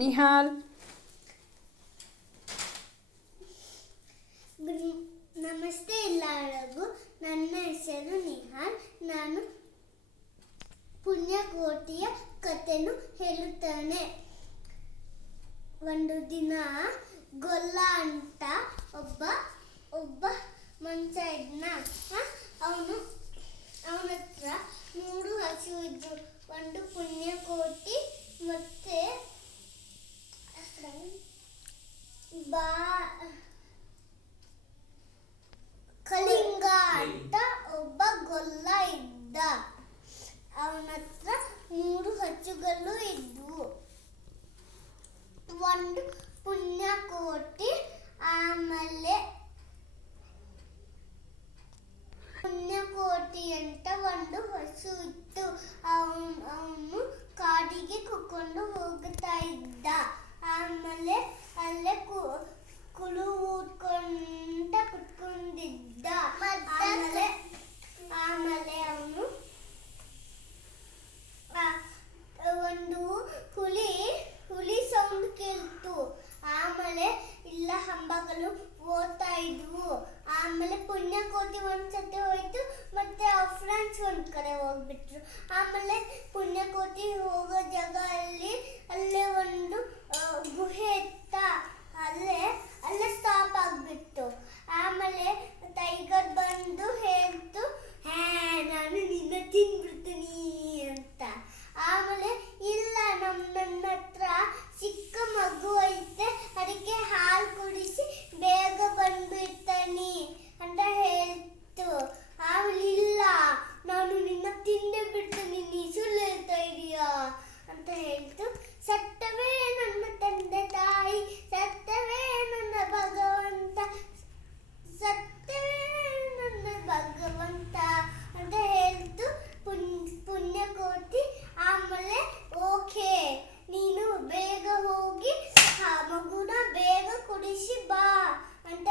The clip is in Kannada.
ನಿಹಾಲ್. ನಮಸ್ತೆ ಎಲ್ಲರಿಗೂ. ನನ್ನ ಹೆಸರು ನಿಹಾಲ್. ನಾನು ಪುಣ್ಯಕೋಟಿಯ ಕಥೆಯನ್ನು ಹೇಳುತ್ತೇನೆ. ಒಂದು ದಿನ ಗೊಲ್ಲ ಅಂತ ಒಬ್ಬ ಮನುಷ್ಯ ಇದ್ನ. ಅವನ ಹತ್ರ 3 ಹಸು ಇದ್ದು. ಒಂದು ಪುಣ್ಯಕೋಟಿ ಮತ್ತೆ ಕಳಿಂಗ ಅಂತ ಒಬ್ಬ ಗೊಲ್ಲ ಇದ್ದ. ಅವನ ಹತ್ರ 3 ಹಸುಗಳು ಇದ್ವು. ಒಂದು ಪುಣ್ಯಕೋಟಿ, ಆಮೇಲೆ ಪುಣ್ಯಕೋಟಿ ಅಂತ ಒಂದು ಹಸು ಇತ್ತು. ಅವನು ಕಾಡಿಗೆ ಕುತ್ಕೊಂಡು ಹೋಗ್ತಾ ಇದ್ದ. ಆಮೇಲೆ ಅಲ್ಲೇ ಕುಳು ಊದ್ಕೊಂಡ ಕುತ್ಕೊಂಡಿದ್ದ. ಆಮೇಲೆ ಅವನು ಒಂದು ಹುಲಿ ಸೌಂಡ್ ಕೇಳ್ತು. ಆಮೇಲೆ ಇಲ್ಲ ಹಂಬಗಳು ಓದ್ತಾ ಇದ್ವು. ಆಮೇಲೆ ಪುಣ್ಯಕೋಟಿ ಒಂದ್ಸತಿ ಹೋಯ್ತು, ಮತ್ತೆ ಫ್ರೆಂಡ್ಸ್ ಒಂದ್ ಕಡೆ ಹೋಗ್ಬಿಟ್ರು. ಆಮೇಲೆ ಪುಣ್ಯಕೋಟಿ ಹೋಗೋ ಜಾಗ ಅಲ್ಲೇ ಒಂದು ಗುಹೆ ಇತ್ತ. ಅಲ್ಲೇ ಸ್ಟಾಪ್ ಆಗ್ಬಿಟ್ಟು. ಆಮೇಲೆ ಟೈಗರ್ ಬಂದು ಹೇಳ್ತು, ನಾನು ನಿನ್ನ ತಿನ್ಬಿಡ್ತೀನಿ ಅಂತ. ಆಮೇಲೆ ಇಲ್ಲ, ನನ್ನ ಹತ್ರ ಚಿಕ್ಕ ಮಗು ಐತೆ, ಅದಕ್ಕೆ ಹಾಲು ಕುಡಿಸಿ ಬೇಗ ಬಂದ್ಬಿಡ್ತಾನೆ ಅಂತ ಹೇಳ್ತು. ಆಮೇಲೆ ಇಲ್ಲ, ನಾನು ನಿನ್ನ ತಿಂದೇ ಬಿಡ್ತೀನಿ, ನೀ ಸುಳ್ಳು ಹೇಳ್ತಾ ಇದೀಯಾ ಅಂತ ಹೇಳ್ತು. ಸತ್ತವೇ ನನ್ನ ತಂದೆ ತಾಯಿ, ಸತ್ತವೇ ನನ್ನ ಭಗವಂತ, ಸತ್ತವೇ ನನ್ನ ಭಗವಂತ ಅಂತ ಹೇಳ್ತು ಪುಣ್ಯಕೋಟಿ. ಆಮೇಲೆ ಓಕೆ, ನೀನು ಬೇಗ ಹೋಗಿ ಆ ಮಗುನ ಬೇಗ ಕುಡಿಸಿ ಬಾ ಅಂತ